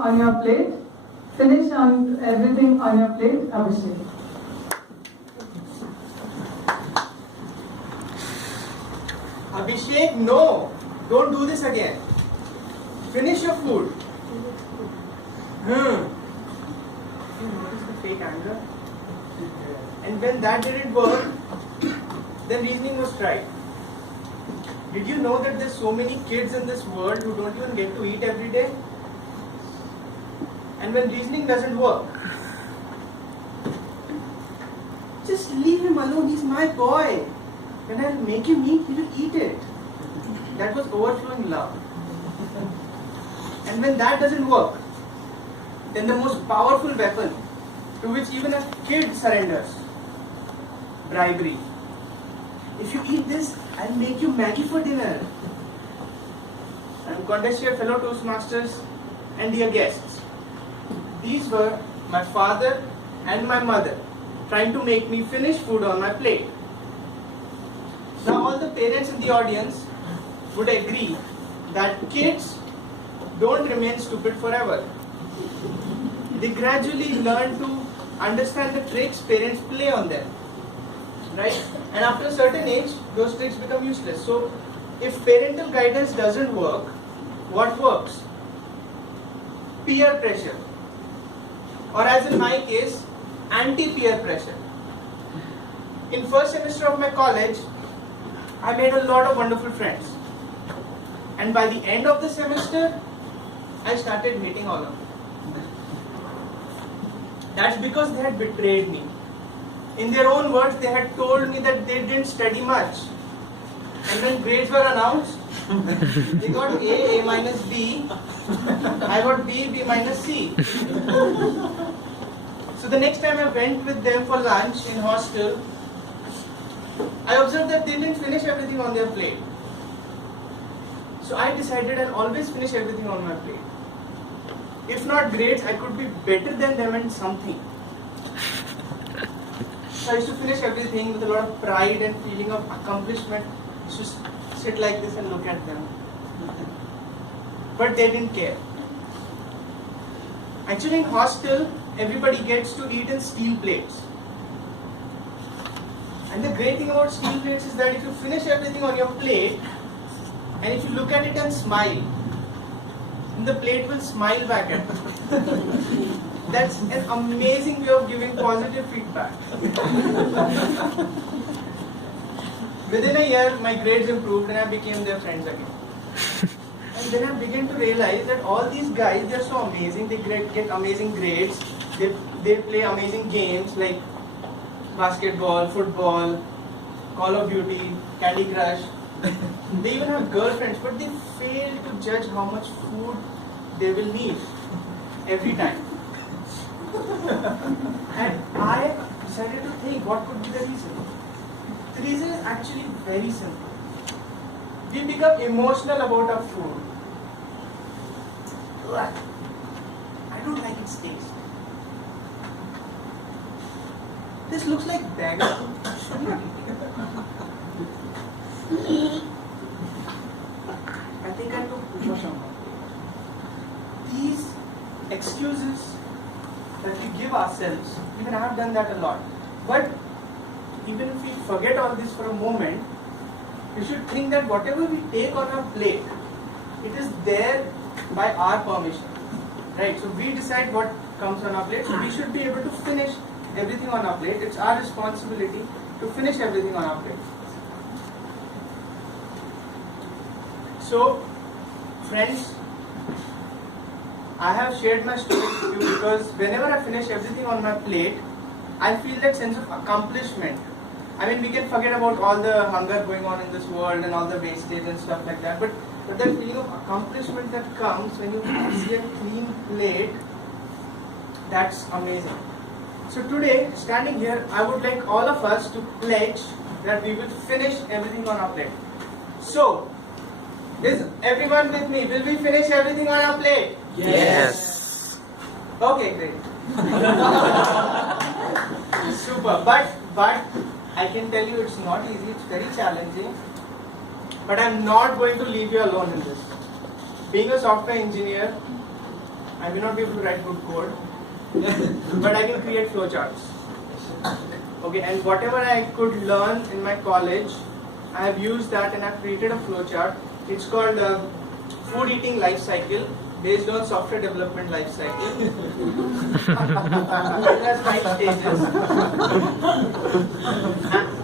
on your plate. Finish everything on your plate, Abhishek. Abhishek, no! Don't do this again. Finish your food. Notice the fake anger? And when that didn't work, then reasoning was tried. Did you know that there's so many kids in this world who don't even get to eat every day? And when reasoning doesn't work, just leave him alone, he's my boy. When I'll make him eat, he will eat it. That was overflowing love. And when that doesn't work, then the most powerful weapon to which even a kid surrenders, bribery. If you eat this, I'll make you Maggie for dinner. And Condestia, fellow Toastmasters and dear guests, these were my father and my mother trying to make me finish food on my plate. Now all the parents in the audience would agree that kids don't remain stupid forever. They gradually learn to understand the tricks parents play on them. Right? And after a certain age, those tricks become useless. So, if parental guidance doesn't work, what works? Peer pressure. Or as in my case, anti-peer pressure. In first semester of my college, I made a lot of wonderful friends. And by the end of the semester, I started hating all of them. That's because they had betrayed me. In their own words, they had told me that they didn't study much. And when grades were announced, they got A minus B, I got B minus C. So the next time I went with them for lunch in hostel, I observed that they didn't finish everything on their plate. So I decided I'll always finish everything on my plate. If not grades, I could be better than them in something. So I used to finish everything with a lot of pride and feeling of accomplishment. I used to sit like this and look at them. But they didn't care. Actually in hostel, everybody gets to eat in steel plates. And the great thing about steel plates is that if you finish everything on your plate, and if you look at it and smile, then the plate will smile back at you. That's an amazing way of giving positive feedback. Within a year, my grades improved and I became their friends again. And then I began to realize that all these guys, they're so amazing. They get amazing grades. They play amazing games like basketball, football, Call of Duty, Candy Crush. They even have girlfriends, but they fail to judge how much food they will need every time. And I decided to think what could be the reason. The reason is actually very simple. We become emotional about our food. I don't like its taste. This looks like dagger. I think I took too much on. These excuses that we give ourselves, even I have done that a lot. But even if we forget all this for a moment, we should think that whatever we take on our plate, it is there by our permission. Right? So we decide what comes on our plate. So we should be able to finish everything on our plate. It's our responsibility to finish everything on our plate. So, friends, I have shared my story with you because whenever I finish everything on my plate, I feel that sense of accomplishment. I mean, we can forget about all the hunger going on in this world and all the wastage and stuff like that, but that feeling of accomplishment that comes when you see a clean plate, that's amazing. So today, standing here, I would like all of us to pledge that we will finish everything on our plate. So, is everyone with me? Will we finish everything on our plate? Yes. Okay, great. Super. But I can tell you it's not easy. It's very challenging. But I'm not going to leave you alone in this. Being a software engineer, I may not be able to write good code, but I can create flowcharts. Okay, and whatever I could learn in my college, I have used that and I've created a flowchart. It's called food eating life cycle based on software development life cycle. It has 5 stages.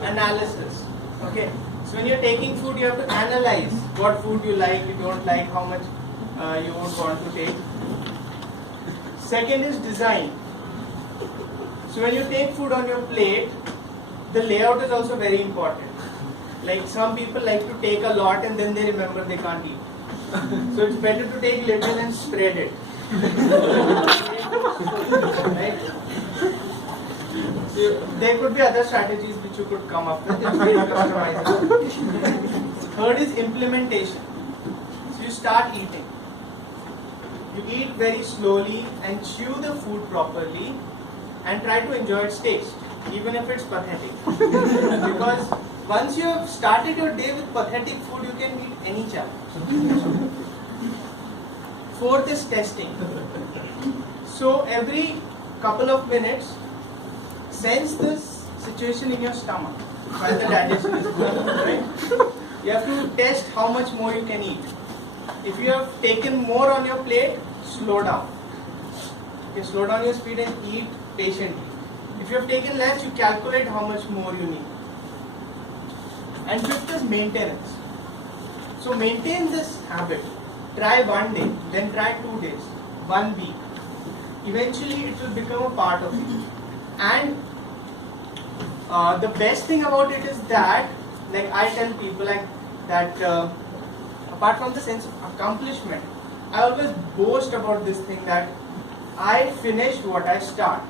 Analysis. Okay, so when you're taking food, you have to analyze what food you like, you don't like, how much you would want to take. Second is design. So when you take food on your plate, the layout is also very important. Like some people like to take a lot and then they remember they can't eat. So it's better to take little and spread it. Right? So there could be other strategies which you could come up with. It's very customizable. Third is implementation. So you start eating. You eat very slowly and chew the food properly and try to enjoy its taste, even if it's pathetic. Because once you have started your day with pathetic food, you can eat any challenge. Fourth is testing. So every couple of minutes, sense this situation in your stomach while the digestion is going, right? You have to test how much more you can eat. If you have taken more on your plate, slow down. Okay, slow down your speed and eat patiently. If you have taken less, you calculate how much more you need. And fifth is maintenance. So maintain this habit. Try 1 day, then try 2 days, 1 week. Eventually it will become a part of you. And the best thing about it is that, like I tell people that apart from the sense of accomplishment, I always boast about this thing that I finish what I start.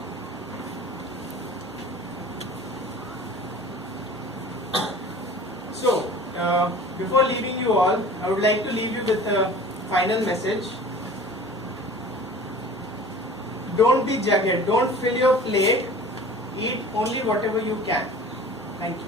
So, before leaving you all, I would like to leave you with a final message. Don't be jagged, don't fill your plate, eat only whatever you can. Thank you.